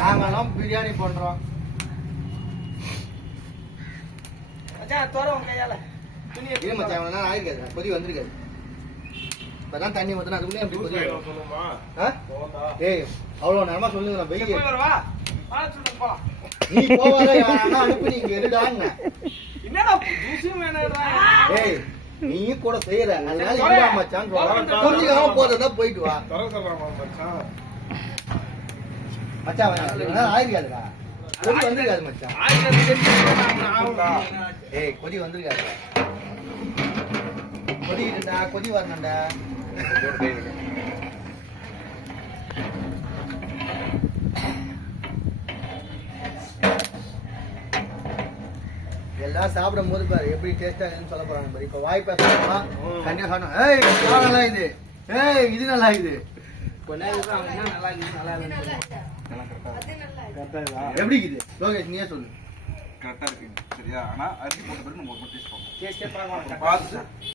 நாங்கெல்லாம் பிரியாணி பண்றோம். ஆயிருக்காது கொதி வந்திருக்காது. இப்பதான் தண்ணி ஊத்தினா அதுக்குள்ளே எப்படி கொதி ஏய் அவ்வளவு நேரமா சொல்லுங்க வெயில் நீ போவாத அனுப்பி நீங்க இருடாங்க. ஏய் நீயும் கூட செய்யற அதனால மச்சான் புரிஞ்சுக்காம போறதா போயிட்டு வா மச்சான். ஆயிருக்காதுடா கொதி வந்திருக்காது மச்சான். ஏய் கொதி வந்திருக்காது. கொதிக்கிட்டுடா கொதி வரணும்டா. எல்லாம் சாப்பிடும் போது பாரு எப்படி டேஸ்டா சொல்ல போறாங்க பாரு. இப்ப வாய் பேசணுமா கண்டிப்பா சாப்பிடும். ஏய் நல்லா இது, ஏய் இது நல்லா இது எப்படி இருக்குது லோகேஷ் நீயே சொல்லு. கரெக்டா இருக்கு சரியா? ஆனா அரிசி போட்ட பிறகு நம்ம ஒரு டேஸ்ட் பார்ப்போம்.